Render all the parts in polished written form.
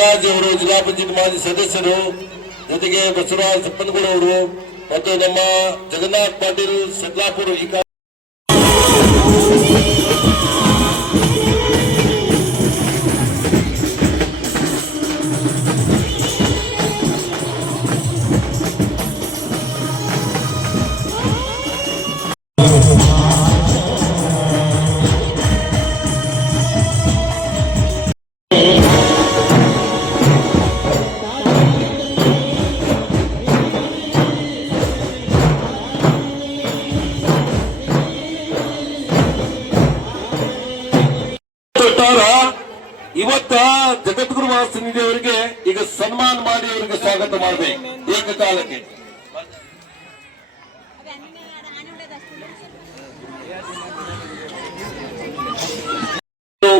ರಂಗನಾಥ್ ಅವರು, ಜಿಲ್ಲಾ ಪಂಚಾಯತ್ ಮಾಜಿ ಸದಸ್ಯರು, ಜೊತೆಗೆ ಬಸವರಾಜ್ ಸಪ್ಪನಗೌಡ ಅವರು ಮತ್ತು ನಮ್ಮ ಜಗನ್ನಾಥ್ ಪಾಟೀಲ್ ಸಡ್ಲಾಪುರ ಈ ಇವತ್ತ ಜಗದ್ಗುರು ವಾಸನಿಧಿ ಅವರಿಗೆ ಈಗ ಸನ್ಮಾನ ಮಾಡಿ ಅವರಿಗೆ ಸ್ವಾಗತ ಮಾಡಬೇಕು ಏಕಕಾಲಕ್ಕೆ.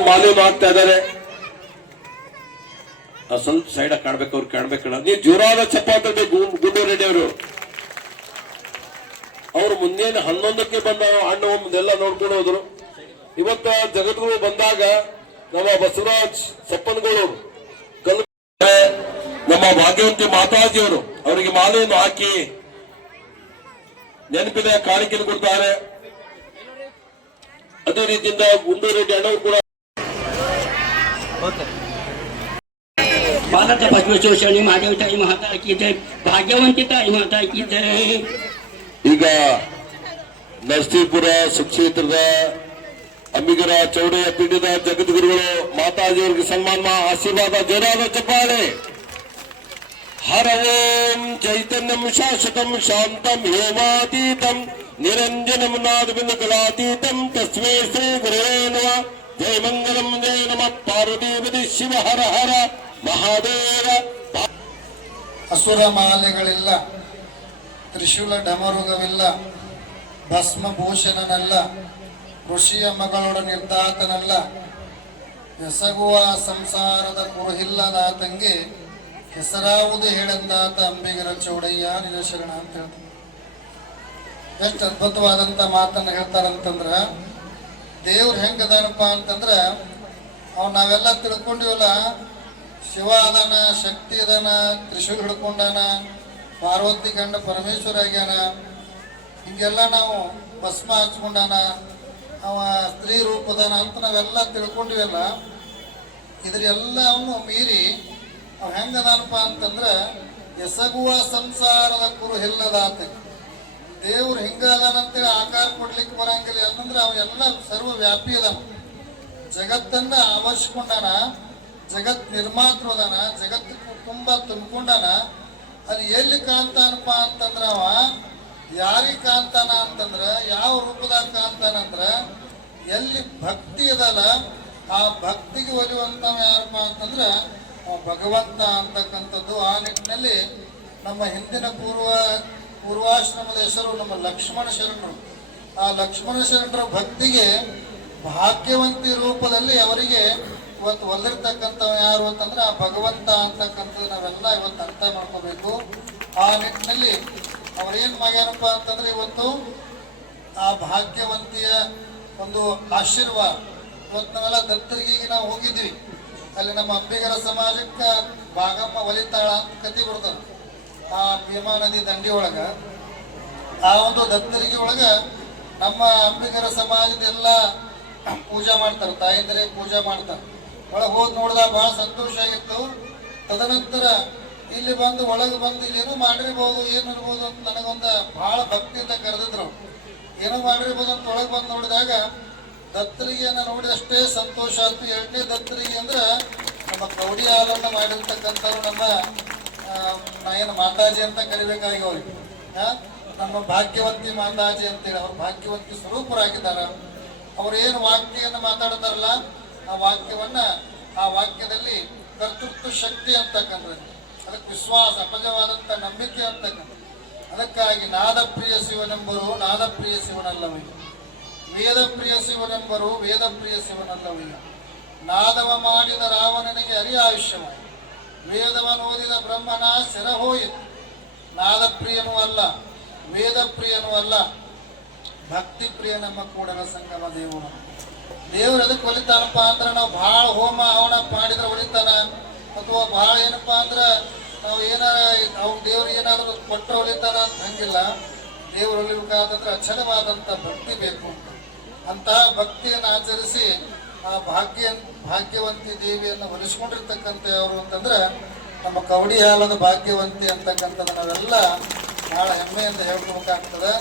ಮಾಲೇನು ಆಗ್ತಾ ಇದ್ದಾರೆ, ಸ್ವಲ್ಪ ಸೈಡ್ ಕಾಣ್ಬೇಕು, ಅವ್ರು ಕಾಣ್ಬೇಕಲ್ಲ. ನೀವು ಜೋರಾದ ಚಪ್ಪಾಳೆ ಗುಂಡು ರೆಡ್ಡಿ ಅವರು. ಅವ್ರು ಮುಂದೇನು 11ಕ್ಕೆ ಬಂದ ಅಣ್ಣ ಮುಂದೆಲ್ಲ ನೋಡ್ಕೊಂಡು ಹೋದ್ರು. ಇವತ್ತ ಜಗದ್ಗುರು ಬಂದಾಗ ನಮ್ಮ ಬಸವರಾಜ್ ಸಪ್ಪನಗೌಡರು ನಮ್ಮ ಭಾಗ್ಯವಂತಿ ಮಾತಾಜಿಯವರು ಅವರಿಗೆ ಮಾಲೆಯನ್ನು ಹಾಕಿ ನೆನಪಿನ ಕಾಣಿಕೆಯನ್ನು ಕೊಡ್ತಾರೆ. ಅದೇ ರೀತಿಯಿಂದ ಗುಂಡು ರೆಡ್ಡಿ ಅಣ್ಣವರು ಕೂಡ ಬಾಲಕ ಬಸವೇಶ್ವರಿ ಮಹಾದೇವ ತಾಯಿ ಮಾತಾ ಕಿ ಜೈ, ಭಾಗ್ಯವಂತಿ ತಾಯಿ ಮಾತಾ ಕಿ ಜೈ. ಈಗ ನರಸೀಪುರ ಸುಕ್ಷೇತ್ರದ ಅಂಬಿಗರ ಚೌಡೆಯ ಪೀಠದ ಜಗದ್ಗುರುಗಳು ಮಾತಾಜಿಯವರಿಗೆ ಸನ್ಮಾನ, ಆಶೀರ್ವಾದ, ಜೋರಾದ ಚಪ್ಪಾಳೆ. ಹರ ಓಂ ಚೈತನ್ಯಂ ಶಾಶ್ವತಂ ಶಾಂತಂ ಹೇಮಾತೀತಂ ನಿರಂಜನಂ ನಾದಬಿಂದು ಕಲಾತೀತಂ ತಸ್ಮೈ ಶ್ರೀ ಗುರುವೇ ನಮಃ. ಜಯ ಮಂಗಲಂ ಜಯ ನಮಃ ಪಾರ್ವತೀಪತಿ ಶಿವ ಹರ ಹರ ಮಹಾದೇವ. ಅಸುರ ಮಾಲೆಗಳಿಲ್ಲ, ತ್ರಿಶೂಲ ಡಮರುಗವಿಲ್ಲ, ಭಸ್ಮಭೂಷಣನಲ್ಲ, ಋಷಿಯ ಮಗಳೊಡ ನಿರ್ಧಾತನಲ್ಲ, ಎಸಗುವ ಸಂಸಾರದ ಕುರುಹಿಲ್ಲದಾತಂಗೆ ಹೆಸರಾವುದು ಹೇಳಂದಾತ ಅಂಬಿಗರ ಚೌಡಯ್ಯ ನಿಜ ಶರಣ ಅಂತ ಹೇಳ್ತಾರೆ. ಎಷ್ಟು ಅದ್ಭುತವಾದಂತ ಮಾತನ್ನ ಹೇಳ್ತಾರಂತಂದ್ರ, ದೇವ್ರು ಹೆಂಗದಾನಪ್ಪ ಅಂತಂದ್ರ ನಾವೆಲ್ಲ ತಿಳ್ಕೊಂಡಿವಲ್ಲ, ಶಿವ ಅದಾನ, ಶಕ್ತಿ ಅದಾನ, ತ್ರಿಶೂಲ್ ಹಿಡ್ಕೊಂಡಾನ, ಪಾರ್ವತಿ ಗಂಡ ಪರಮೇಶ್ವರ ಆಗ್ಯಾನ, ಹಿಂಗೆಲ್ಲ ನಾವು ಭಸ್ಮ ಹಚ್ಕೊಂಡಾನ, ಅವ ಸ್ತ್ರೀ ರೂಪದಾನ ಅಂತ ನಾವೆಲ್ಲ ತಿಳ್ಕೊಂಡಿವಲ್ಲ. ಇದ್ರೆಲ್ಲವನ್ನು ಮೀರಿ ಅವ್ ಹೆಂಗದಾನಪ್ಪ ಅಂತಂದ್ರ ಎಸಗುವ ಸಂಸಾರದ ಕುರು ಹಿಲ್ಲದಾತ. ದೇವ್ರು ಹಿಂಗದಾನಂತೇಳಿ ಆಕಾರ ಕೊಡ್ಲಿಕ್ಕೆ ಬರಂಗಿಲ್ಲ. ಯಾಕಂದ್ರೆ ಅವೆಲ್ಲ ಸರ್ವ ವ್ಯಾಪಿ ಅದಾನ, ಜಗತ್ತನ್ನ ಆವರಿಸ್ಕೊಂಡಾನ, ಜಗತ್ ನಿರ್ಮಾತೃ ಅದಾನ, ಜಗತ್ತು ತುಂಬಾ ತುಂಬಿಕೊಂಡಾನ. ಅದು ಎಲ್ಲಿ ಕಾಣ್ತಾನಪ್ಪ ಅಂತಂದ್ರ ಅವ ಯಾರಿಗೆ ಕಾಣ್ತಾನ ಅಂತಂದ್ರ, ಯಾವ ರೂಪದಾಗ ಕಾಣ್ತಾನಂದ್ರ ಎಲ್ಲಿ ಭಕ್ತಿ ಅದಲ್ಲ ಆ ಭಕ್ತಿಗೆ ಒಲಿಯುವಂತವ ಯಾರಪ್ಪ ಅಂತಂದ್ರ ಭಗವಂತ ಅಂತಕ್ಕಂಥದ್ದು. ಆ ನಿಟ್ಟಿನಲ್ಲಿ ನಮ್ಮ ಹಿಂದಿನ ಪೂರ್ವಾಶ್ರಮದ ಹೆಸರು ನಮ್ಮ ಲಕ್ಷ್ಮಣ ಶರಣರು. ಆ ಲಕ್ಷ್ಮಣ ಶರಣರ ಭಕ್ತಿಗೆ ಭಾಗ್ಯವಂತಿ ರೂಪದಲ್ಲಿ ಅವರಿಗೆ ಇವತ್ತು ಒಲಿರ್ತಕ್ಕಂಥವ್ ಯಾರು ಅಂತಂದ್ರೆ ಆ ಭಗವಂತ ಅಂತಕ್ಕಂಥದ್ದು ನಾವೆಲ್ಲ ಇವತ್ತು ಅರ್ಥ ಮಾಡ್ಕೋಬೇಕು. ಆ ನಿಟ್ಟಿನಲ್ಲಿ ಅವ್ರೇನ್ ಮಾಡ್ಯಾರಪ್ಪ ಅಂತಂದ್ರೆ ಇವತ್ತು ಆ ಭಾಗ್ಯವಂತಿಯ ಒಂದು ಆಶೀರ್ವಾದ. ಇವತ್ತು ನಾವೆಲ್ಲ ದತ್ತರಿಗೆ ನಾವು ಹೋಗಿದ್ವಿ, ಅಲ್ಲಿ ನಮ್ಮ ಅಂಬಿಗರ ಸಮಾಜಕ್ಕೆ ಭಾಗಮ್ಮ ಒಲಿತಾಳ ಅಂತ ಕತಿ ಬರ್ತದ. ಆ ಭೀಮಾ ನದಿ ದಂಡಿ ಒಳಗ ಆ ಒಂದು ದತ್ತರಿಗೆ ಒಳಗ ನಮ್ಮ ಅಂಬಿಗರ ಸಮಾಜದೆಲ್ಲ ಪೂಜಾ ಮಾಡ್ತಾರೆ, ತಾಯಿಂದರೆ ಪೂಜಾ ಮಾಡ್ತಾರೆ. ಒಳಗೆ ಹೋದ್ ನೋಡಿದಾಗ ಬಹಳ ಸಂತೋಷ ಆಗಿತ್ತು. ತದನಂತರ ಇಲ್ಲಿ ಬಂದು ಒಳಗೆ ಬಂದು ಇಲ್ಲಿ ಏನೋ ಮಾಡಿರ್ಬೋದು, ಏನು ಇರ್ಬೋದು ಅಂತ ನನಗೊಂದು ಬಹಳ ಭಕ್ತಿಯಿಂದ ಕರೆದಿದ್ರು. ಏನೋ ಮಾಡಿರ್ಬೋದು ಅಂತ ಒಳಗೆ ಬಂದು ನೋಡಿದಾಗ ದತ್ತರಿಗೆಯನ್ನು ನೋಡಿದಷ್ಟೇ ಸಂತೋಷ ಆಯ್ತು. ಎರಡನೇ ದತ್ತರಿಗೆ ಅಂದ್ರೆ ನಮ್ಮ ಕೌಡಿ ಹಾಲನ್ನು ಮಾಡಿರ್ತಕ್ಕಂಥವ್ರು ನಮ್ಮ ಏನು ಮಾತಾಜಿ ಅಂತ ಕರಿಬೇಕಾಗಿ ಅವ್ರಿಗೆ ನಮ್ಮ ಭಾಗ್ಯವಂತಿ ಮಾತಾಜಿ ಅಂತೇಳಿ ಅವ್ರು ಭಾಗ್ಯವಂತಿ ಸ್ವರೂಪರಾಗಿದ್ದಾರೆ. ಅವ್ರು ಏನು ವಾಕ್ಯವನ್ನು ಮಾತಾಡ್ತಾರಲ್ಲ ಆ ವಾಕ್ಯದಲ್ಲಿ ಕರ್ತೃತ್ವ ಶಕ್ತಿ ಅಂತಕ್ಕಂಥದ್ದು, ಅದಕ್ಕೆ ವಿಶ್ವಾಸ, ಅಪಜವಾದಂಥ ನಂಬಿಕೆ ಅಂತಕ್ಕಂಥ. ಅದಕ್ಕಾಗಿ ನಾದಪ್ರಿಯ ಶಿವನೆಂಬರು ನಾದಪ್ರಿಯ ಶಿವನಲ್ಲವೀಗ, ವೇದಪ್ರಿಯ ಶಿವನೆಂಬರು ವೇದಪ್ರಿಯ ಶಿವನಲ್ಲವೀಗ. ನಾದವ ಮಾಡಿದ ರಾವಣನಿಗೆ ಆಯುಷ್ಯವ, ವೇದವನ್ನು ಓದಿದ ಬ್ರಹ್ಮನ ಸೆರ ಹೋಯಿತು. ನಾದಪ್ರಿಯನೂ ಅಲ್ಲ, ವೇದಪ್ರಿಯನೂ ಅಲ್ಲ, ಭಕ್ತಿ ಪ್ರಿಯ ನಮ್ಮ ಕೂಡಲ ಸಂಗಮ ದೇವರು. ದೇವ್ರು ಎದಕ್ಕೆ ಒಲಿತಾನಪ್ಪ ಅಂದ್ರೆ ನಾವು ಭಾಳ ಹೋಮ ಹವನ ಮಾಡಿದ್ರೆ ಒಲಿತಾನ, ಅಥವಾ ಭಾಳ ಏನಪ್ಪಾ ಅಂದ್ರೆ ನಾವು ಏನಾರ ಅವ್ನ ದೇವ್ರು ಏನಾದರೂ ಕೊಟ್ಟರೆ ಹೊಳಿತಾರ ಅಂತ ಹಂಗಿಲ್ಲ. ದೇವರು ಹೊಲಿಬೇಕಾದಂದ್ರೆ ಅಚಲವಾದಂಥ ಭಕ್ತಿ ಬೇಕು. ಅಂತಹ ಭಕ್ತಿಯನ್ನು ಆಚರಿಸಿ ಆ ಭಾಗ್ಯವಂತಿ ದೇವಿಯನ್ನು ಹೊಲಿಸ್ಕೊಂಡಿರ್ತಕ್ಕಂಥ ಅವರು ಅಂತಂದ್ರೆ ನಮ್ಮ ಕವಡಿ ಹಾಲದ ಭಾಗ್ಯವಂತಿ ಅಂತಕ್ಕಂಥದ್ದು ನಾವೆಲ್ಲ ಭಾಳ ಹೆಮ್ಮೆಯಿಂದ ಹೇಳ್ಕೊಬೇಕಾಗ್ತದೆ.